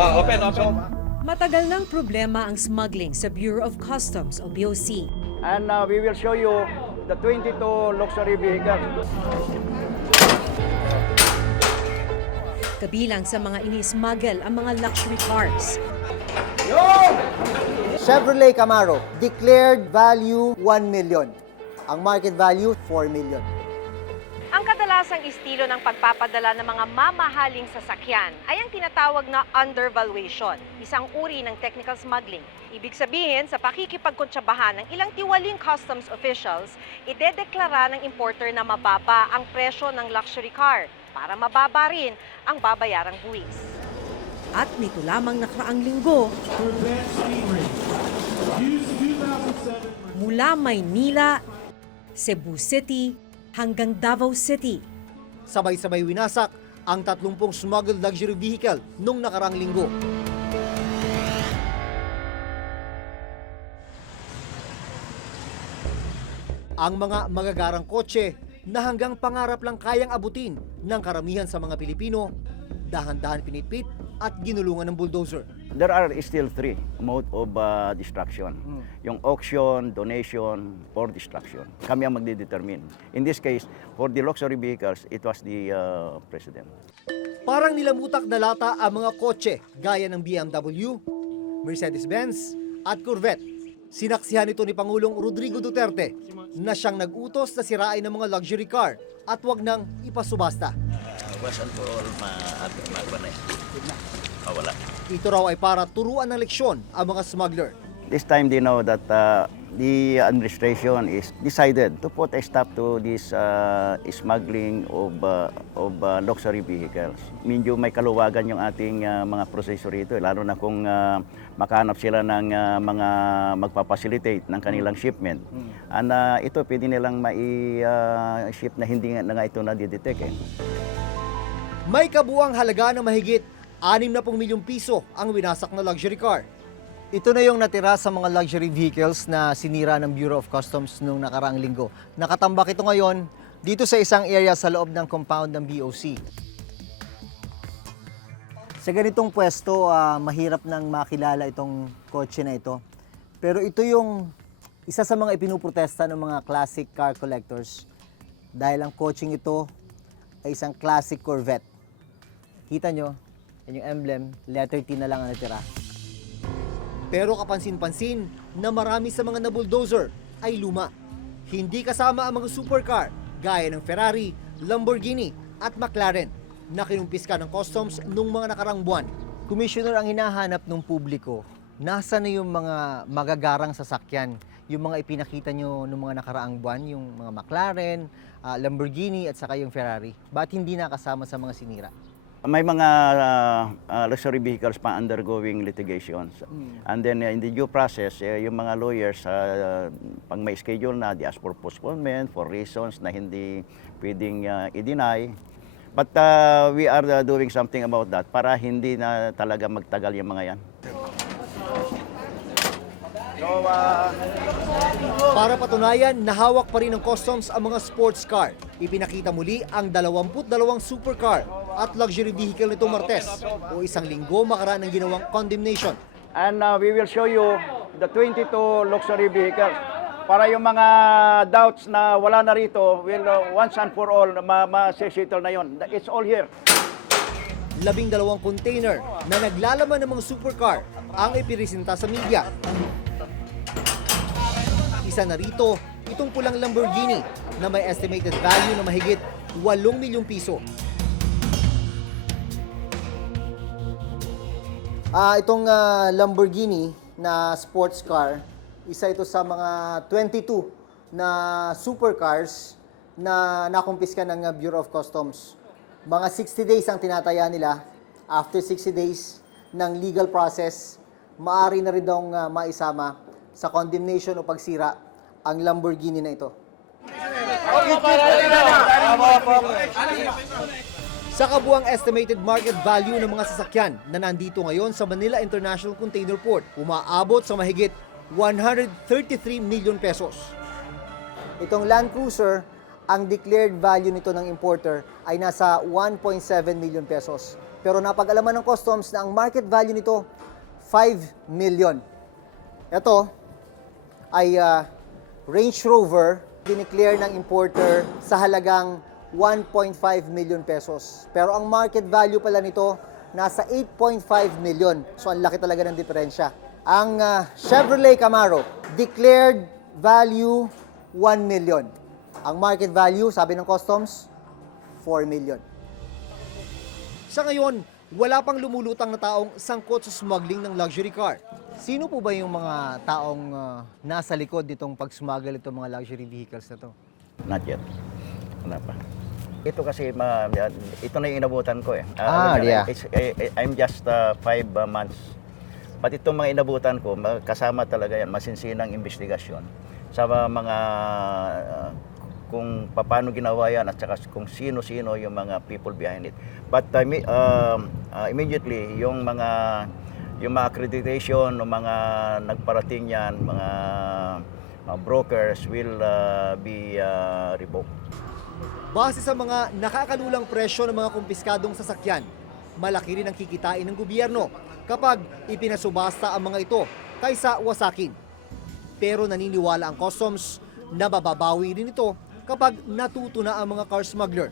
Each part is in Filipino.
Open. Matagal ng problema ang smuggling sa Bureau of Customs o BOC. And we will show you the 22 luxury vehicles. Kabilang sa mga ini-smuggle ang mga luxury cars. Chevrolet Camaro, declared value 1 million. Ang market value, 4 million. Ang kadalasang estilo ng pagpapadala ng mga mamahaling sasakyan ay ang tinatawag na undervaluation, isang uri ng technical smuggling. Ibig sabihin, sa pakikipagkontsabahan ng ilang tiwaling customs officials, idedeklara ng importer na mababa ang presyo ng luxury car para mababa rin ang babayarang buwis. At nito lamang nakaraang linggo, mula Maynila, Cebu City, hanggang Davao City. Sabay-sabay winasak ang 30 smuggled luxury vehicle nung nakaraang linggo. Ang mga magagarang kotse na hanggang pangarap lang kayang abutin ng karamihan sa mga Pilipino, dahan-dahan pinitpit at ginulungan ng bulldozer. There are still three mode of destruction. Yung auction, donation, or destruction. Kami ang magdedetermine. In this case, for the luxury vehicles, it was the President. Parang nilamutak na lata ang mga kotse gaya ng BMW, Mercedes-Benz at Corvette. Sinaksihan ito ni Pangulong Rodrigo Duterte na siyang nag-utos na sirain ng mga luxury car at wag nang ipasubasta. Wasan po all magbanay. Wala. Ito raw ay para turuan ng leksyon ang mga smuggler. This time they know that the administration is decided to put a stop to this smuggling of luxury vehicles. Medyo may kaluwagan yung ating mga proseso rito, lalo na kung makahanap sila ng mga magpapacilitate ng kanilang shipment. And ito pwede nilang mai-ship na hindi na nga ito na-detect. May kabuang halaga ng mahigit 60 milyong piso ang winasak na luxury car. Ito na yung natira sa mga luxury vehicles na sinira ng Bureau of Customs nung nakaraang linggo. Nakatambak ito ngayon dito sa isang area sa loob ng compound ng BOC. Sa ganitong pwesto, mahirap nang makilala itong kotse na ito. Pero ito yung isa sa mga ipinuprotesta ng mga classic car collectors dahil ang kotseng ito ay isang classic Corvette. Kita nyo, yan yung emblem, letter T na lang ang natira. Pero kapansin-pansin na marami sa mga na-bulldozer ay luma. Hindi kasama ang mga supercar gaya ng Ferrari, Lamborghini at McLaren na kinumpiska ng customs nung mga nakarang buwan. Commissioner, ang hinahanap ng publiko, nasa na yung mga magagarang sasakyan, yung mga ipinakita nyo nung mga nakaraang buwan, yung mga McLaren, Lamborghini at saka yung Ferrari. Ba't hindi nakasama sa mga sinira? May mga luxury vehicles pa undergoing litigations. And then in the due process, yung mga lawyers, pag may schedule na, they ask for postponement for reasons na hindi pwedeng i-deny. But we are doing something about that para hindi na talaga magtagal yung mga yan. Para patunayan, nahawak pa rin ng customs ang mga sports car. Ipinakita muli ang 22 supercar at luxury vehicle nitong Martes o isang linggo makaraan ng ginawang condemnation. And we will show you the 22 luxury vehicles. Para yung mga doubts na wala na rito, will once and for all, ma-settle na yon. It's all here. 12 container na naglalaman ng mga supercar ang ipiresenta sa media. Isa na rito, itong pulang Lamborghini na may estimated value na mahigit 8 milyong piso. Itong Lamborghini na sports car, isa ito sa mga 22 na supercars na nakumpiska ng Bureau of Customs. Mga 60 days ang tinataya nila. After 60 days ng legal process, maaari na rin daw maisama sa condemnation o pagsira ang Lamborghini na ito. Sa kabuang estimated market value ng mga sasakyan na nandito ngayon sa Manila International Container Port, umaabot sa mahigit 133 million pesos. Itong Land Cruiser, ang declared value nito ng importer ay nasa 1.7 million pesos. Pero napag-alaman ng customs na ang market value nito, 5 million. Ito ay Range Rover, dineclare ng importer sa halagang 1.5 million pesos. Pero ang market value pala nito, nasa 8.5 million. So ang laki talaga ng diferensya. Ang Chevrolet Camaro, declared value 1 million. Ang market value, sabi ng customs, 4 million. Sa ngayon, wala pang lumulutang na taong sangkot sa smuggling ng luxury car. Sino po ba yung mga taong nasa likod nitong pag-smuggle itong mga luxury vehicles na to? Not yet. Wala pa. Ito kasi, ito na yung inabutan ko eh. Yeah. I'm just 5 months. Pati itong mga inabutan ko, kasama talaga yan, masinsinang investigasyon sa mga kung paano ginawa yan at saka kung sino-sino yung mga people behind it. But immediately, yung mga accreditation ng mga nagparating yan, mga brokers will be revoked. Base sa mga nakakalulang presyo ng mga kumpiskadong sasakyan, malaki rin ang kikitain ng gobyerno kapag ipinasubasta ang mga ito kaysa wasakin. Pero naniniwala ang customs na mababawi rin ito kapag natuto na ang mga car smuggler.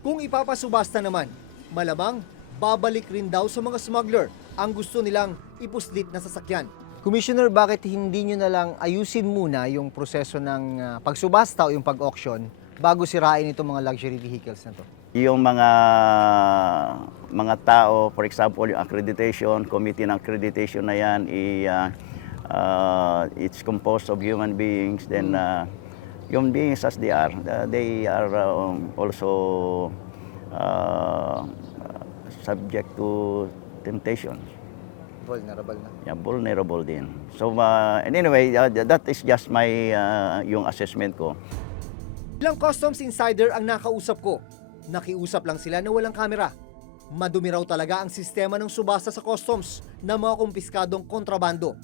Kung ipapasubasta naman, malamang babalik rin daw sa mga smuggler ang gusto nilang ipuslit na sasakyan. Commissioner, bakit hindi nyo na lang ayusin muna yung proseso ng pagsubasta o yung pag-auction bago sirain itong mga luxury vehicles na to? Yung mga tao, for example, yung accreditation, committee ng accreditation na yan, it's composed of human beings. Then, human beings as they are also subject to temptation. Vulnerable na. Yeah, vulnerable din. So, and anyway, that is just my yung assessment ko. Ilang customs insider ang nakausap ko. Nakiusap lang sila na walang kamera. Madumi raw talaga ang sistema ng subasta sa customs ng mga kumpiskadong kontrabando.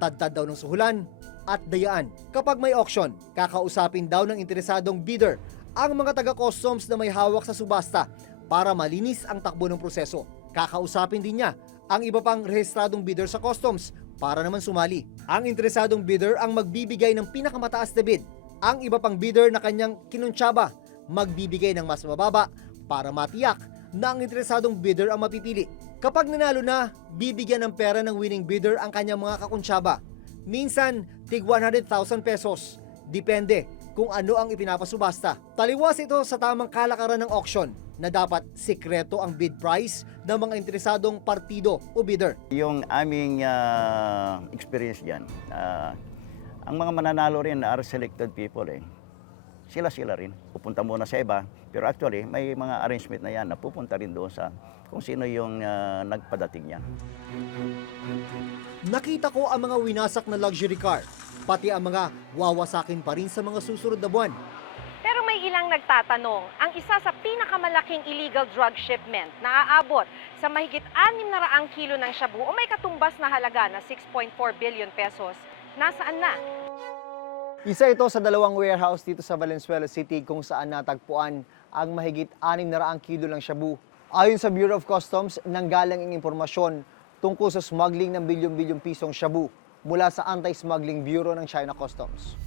Tadtad daw ng suhulan at dayaan. Kapag may auction, kakausapin daw ng interesadong bidder ang mga taga-customs na may hawak sa subasta para malinis ang takbo ng proseso. Kakausapin din niya ang iba pang rehistradong bidder sa customs para naman sumali. Ang interesadong bidder ang magbibigay ng pinakamataas na bid. Ang iba pang bidder na kanyang kinuntsaba magbibigay ng mas mababa para matiyak na ang interesadong bidder ang mapipili. Kapag nanalo na, bibigyan ng pera ng winning bidder ang kanyang mga kakuntsaba. Minsan, tig 100,000 pesos. Depende kung ano ang ipinapasubasta. Taliwas ito sa tamang kalakaran ng auction na dapat sikreto ang bid price ng mga interesadong partido o bidder. Yung aming experience dyan, ang mga mananalo rin are selected people eh. Sila rin. Pupunta muna sa iba, pero actually may mga arrangement na yan na pupunta rin doon sa kung sino yung nagpadating yan. Nakita ko ang mga winasak na luxury car, pati ang mga wawasakin pa rin sa mga susunod na buwan. Pero may ilang nagtatanong, ang isa sa pinakamalaking illegal drug shipment na aabot sa mahigit 600 kilo ng shabu o may katumbas na halaga na 6.4 billion pesos, nasaan na? Isa ito sa dalawang warehouse dito sa Valenzuela City kung saan natagpuan ang mahigit 600 kilo ng shabu. Ayon sa Bureau of Customs, nanggaling ang impormasyon tungkol sa smuggling ng bilyon-bilyong pisong shabu mula sa Anti-Smuggling Bureau ng China Customs.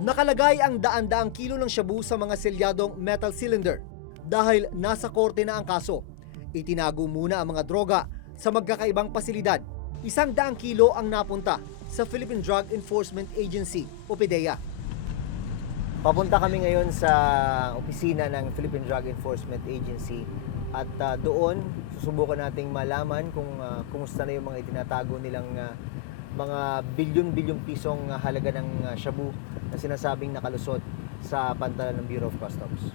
Nakalagay ang daan-daang kilo ng shabu sa mga selyadong metal cylinder. Dahil nasa korte na ang kaso, itinago muna ang mga droga sa magkakaibang pasilidad. 100 kilo ang napunta sa Philippine Drug Enforcement Agency o PDEA. Papunta kami ngayon sa opisina ng Philippine Drug Enforcement Agency at doon susubukan nating malaman kung kumusta na yung mga itinatago nilang mga bilyon-bilyong pisong halaga ng shabu na sinasabing nakalusot sa pantalan ng Bureau of Customs.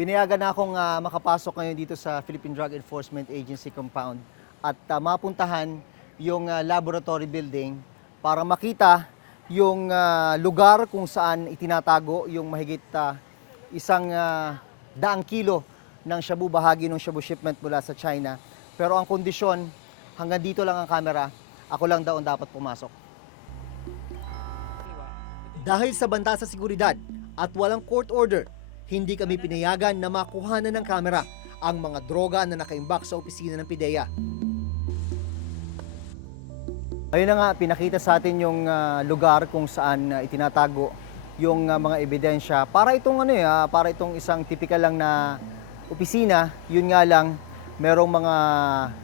Pinayagan na akong makapasok ngayon dito sa Philippine Drug Enforcement Agency compound at mapuntahan yung laboratory building para makita yung lugar kung saan itinatago yung mahigit 100 kilo ng shabu, bahagi ng shabu shipment mula sa China. Pero ang kondisyon, hanggang dito lang ang camera ako lang daw ang dapat pumasok. Dahil sa banta sa seguridad at walang court order, hindi kami pinayagan na makuhanan ng kamera ang mga droga na nakaimbak sa opisina ng PIDEA. Ayun na nga, pinakita sa atin yung lugar kung saan itinatago yung mga ebidensya para itong para itong isang typical lang na opisina. Yun nga lang, merong mga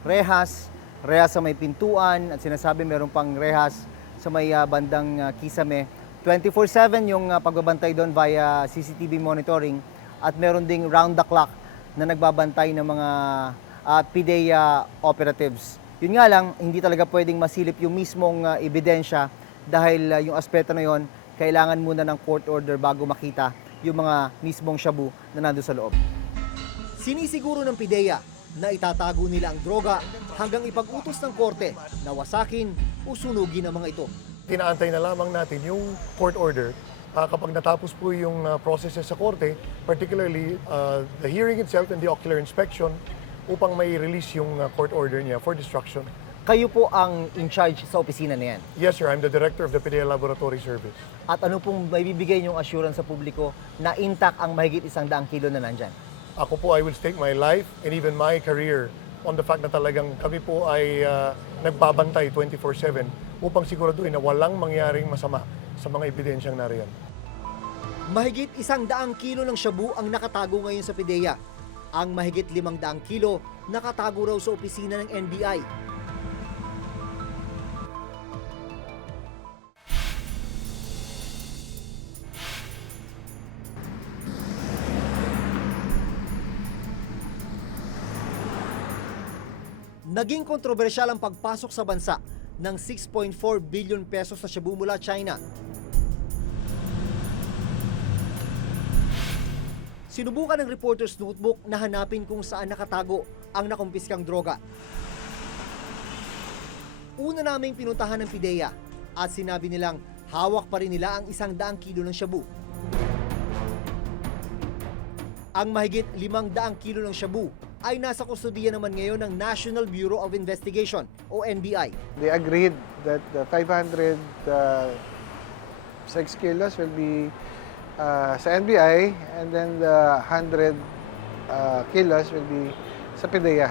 rehas sa may pintuan at sinasabi merong pang rehas sa may bandang Kisame. 24/7 yung pagbabantay doon via CCTV monitoring at meron ding round the clock na nagbabantay ng mga PIDEA operatives. Yun nga lang, hindi talaga pwedeng masilip yung mismong ebidensya dahil yung aspeto na yon kailangan muna ng court order bago makita yung mga mismong shabu na nandun sa loob. Sinisiguro ng PIDEA na itatago nila ang droga hanggang ipag-utos ng korte na wasakin o sunugin ang mga ito. Inaantay na lamang natin yung court order kapag natapos po yung processes sa korte, particularly the hearing itself and the ocular inspection upang may release yung court order niya for destruction. Kayo po ang in charge sa opisina na yan. Yes sir, I'm the director of the PIDEA Laboratory Service. At ano pong may bibigay niyong assurance sa publiko na intact ang mahigit 100 kilo na nandyan? Ako po, I will stake my life and even my career on the fact na talagang kami po ay nagbabantay 24/7 upang siguraduhin na walang mangyaring masama sa mga ebidensyang nariyan. Mahigit 100 kilo ng shabu ang nakatago ngayon sa PIDEA. Ang mahigit 500 kilo nakatago raw sa opisina ng NBI. Naging kontrobersyal ang pagpasok sa bansa ng 6.4 billion pesos na shabu mula China. Sinubukan ng Reporter's Notebook na hanapin kung saan nakatago ang nakumpiskang droga. Una naming pinuntahan ng PIDEA at sinabi nilang hawak pa rin nila ang 100 kilo ng shabu. Ang mahigit 500 kilo ng shabu ay nasa kustodiya naman ngayon ng National Bureau of Investigation o NBI. They agreed that the 500 6 kilos will be sa NBI and then the 100 kilos will be sa PIDEA.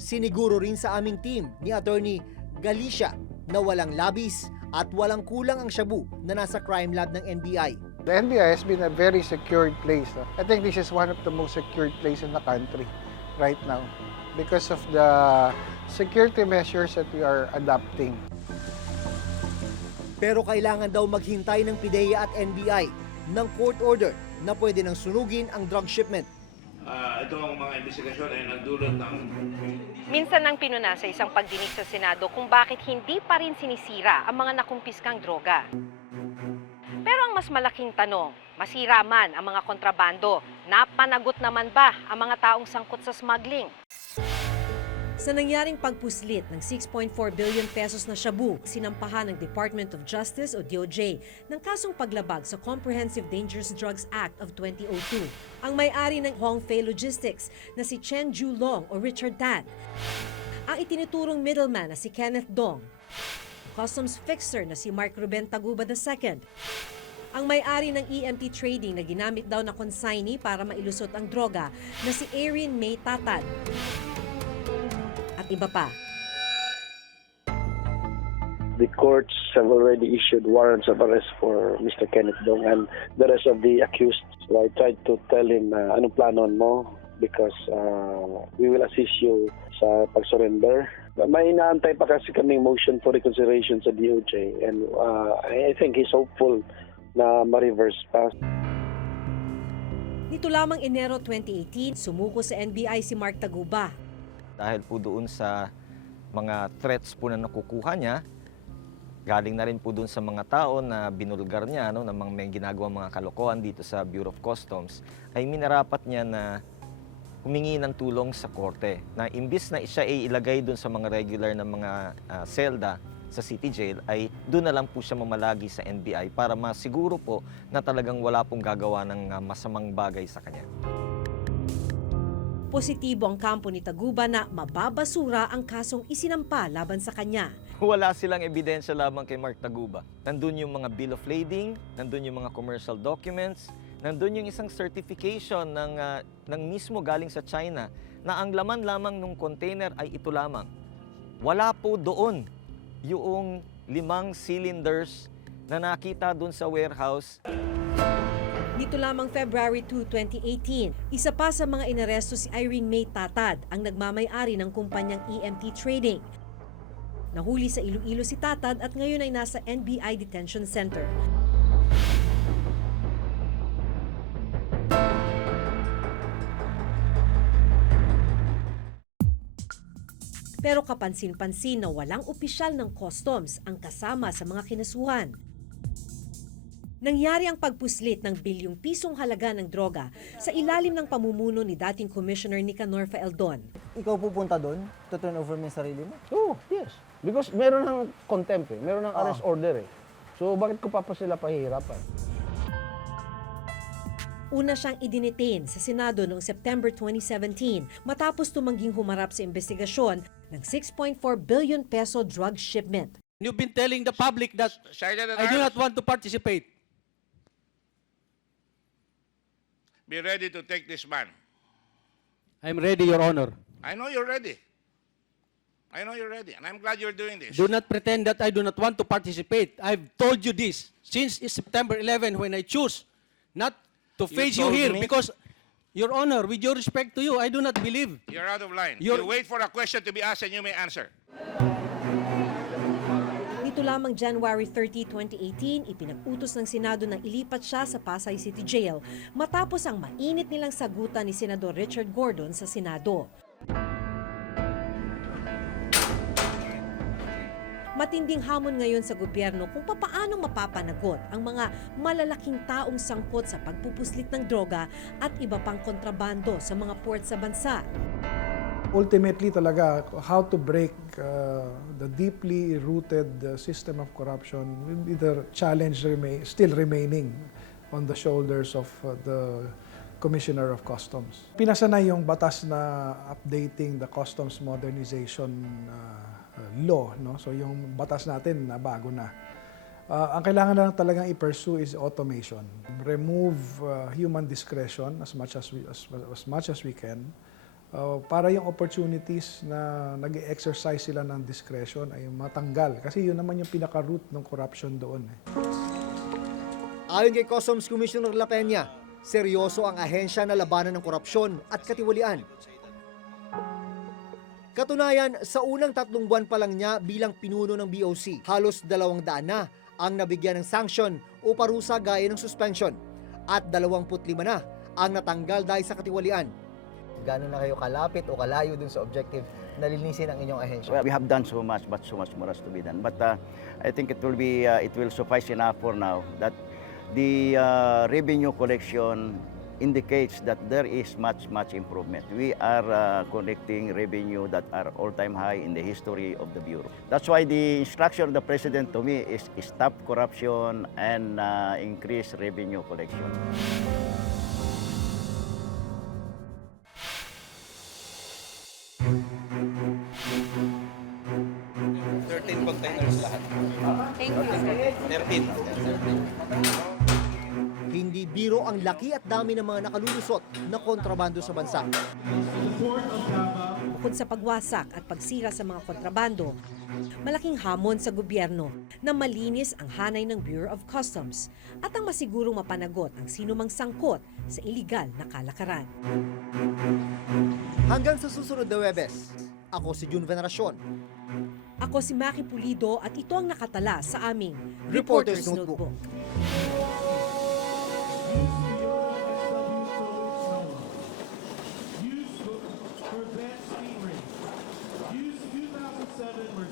Siniguro rin sa aming team ni Attorney Galicia na walang labis at walang kulang ang shabu na nasa crime lab ng NBI. The NBI has been a very secured place. I think this is one of the most secured places in the country right now because of the security measures that we are adopting. Pero kailangan daw maghintay ng PIDEA at NBI ng court order na pwede nang sunugin ang drug shipment. Ito ang mga investigasyon ay nagdulot ng... Minsan nang pinuna sa isang pagdinig sa Senado kung bakit hindi pa rin sinisira ang mga nakumpiskang droga. Pero ang mas malaking tanong, masira man ang mga kontrabando, napanagot naman ba ang mga taong sangkot sa smuggling? Sa nangyaring pagpuslit ng 6.4 billion pesos na shabu, sinampahan ng Department of Justice o DOJ ng kasong paglabag sa Comprehensive Dangerous Drugs Act of 2002. Ang may-ari ng Hongfei Logistics na si Chen Julong o Richard Tan. Ang itinuturong middleman na si Kenneth Dong. Customs fixer na si Mark Ruben Taguba II. Ang may-ari ng EMT Trading na ginamit daw na consignee para mailusot ang droga na si Erin May Tatad. At iba pa. The courts have already issued warrants of arrest for Mr. Kenneth Dong and the rest of the accused. So I tried to tell him, anong planon mo? Because we will assist you sa pag-surrender. May inaantay pa kasi kaming motion for reconsideration sa DOJ and I think he's hopeful na ma-reverse pa. Nito lamang Enero 2018, sumuko sa NBI si Mark Taguba. Dahil po doon sa mga threats po na nakukuha niya, galing na rin po doon sa mga tao na binulgar niya, na may ginagawang mga kalokohan dito sa Bureau of Customs, ay minarapat niya na humingi ng tulong sa korte. Na imbis na siya ay ilagay doon sa mga regular na mga selda sa city jail, ay doon na lang po siya mamalagi sa NBI para masiguro po na talagang wala pong gagawa ng masamang bagay sa kanya. Positibo ang kampo ni Taguba na mababasura ang kasong isinampa laban sa kanya. Wala silang ebidensya lamang kay Mark Taguba. Nandun yung mga bill of lading, nandun yung mga commercial documents, nandun yung isang certification ng mismo galing sa China na ang laman lamang ng container ay ito lamang. Wala po doon yung 5 cylinders na nakita doon sa warehouse. Dito lamang February 2, 2018, isa pa sa mga inaresto si Irene May Tatad, ang nagmamay-ari ng kumpanyang EMT Trading. Nahuli sa Iloilo si Tatad at ngayon ay nasa NBI Detention Center. Pero kapansin-pansin na walang opisyal ng customs ang kasama sa mga kinasuhan. Nangyari ang pagpuslit ng bilyong pisong halaga ng droga sa ilalim ng pamumuno ni dating Commissioner Nicanor Faeldon. Ikaw pupunta doon? To turn over mo yung sarili mo? Oh, yes. Because meron ng contempt eh. Meron ng arrest order eh. So bakit ko pa sila pahihirapan? Una siyang idinitain sa Senado noong September 2017 matapos tumangging humarap sa investigasyon ng 6.4 billion peso drug shipment. You've been telling the public that I do not want to participate. Be ready to take this man. I'm ready, Your Honor. I know you're ready. I know you're ready, and I'm glad you're doing this. Do not pretend that I do not want to participate. I've told you this since September 11 when I choose not to face you told here me? because, Your Honor, with your respect to you, I do not believe. You're out of line. You're- You wait for a question to be asked and you may answer. Dito lamang January 30, 2018, ipinag-utos ng Senado na ilipat siya sa Pasay City Jail matapos ang mainit nilang sagutan ni Senador Richard Gordon sa Senado. Matinding hamon ngayon sa gobyerno kung papaano mapapanagot ang mga malalaking taong sangkot sa pagpupuslit ng droga at iba pang kontrabando sa mga port sa bansa. Ultimately talaga, how to break the deeply rooted system of corruption will be the challenge still remaining on the shoulders of the Commissioner of Customs. Pinasa na yung batas na updating the Customs Modernization Law. No? So yung batas natin na bago na. Ang kailangan na lang talagang i-pursue is automation. Remove human discretion as much as we can. Para yung opportunities na nag-exercise sila ng discretion ay matanggal. Kasi yun naman yung pinaka-root ng corruption doon. Ayon kay Customs Commissioner La Peña, seryoso ang ahensya na labanan ng korupsyon at katiwalian. Katunayan, sa unang 3 buwan pa lang niya bilang pinuno ng BOC, halos 200 na ang nabigyan ng sanction o parusa gaya ng suspension at 25 na ang natanggal dahil sa katiwalian. Gano'n na kayo kalapit o kalayo dun sa objective na linisin ang inyong ahensya? Well, we have done so much, but so much more has to be done. But I think it will suffice enough for now that the revenue collection indicates that there is much improvement. We are collecting revenue that are all-time high in the history of the Bureau. That's why the instruction of the President to me is stop corruption and increase revenue collection. Hindi biro ang laki at dami ng mga nakalulusot na kontrabando sa bansa. Bukod sa pagwasak at pagsira sa mga kontrabando, malaking hamon sa gobyerno na malinis ang hanay ng Bureau of Customs at ang masigurong mapanagot ang sinumang sangkot sa iligal na kalakaran. Hanggang sa susunod na Webes, ako si June Veneracion. Ako si Maki Pulido at ito ang nakatala sa aming Reporter's Reporter's Notebook.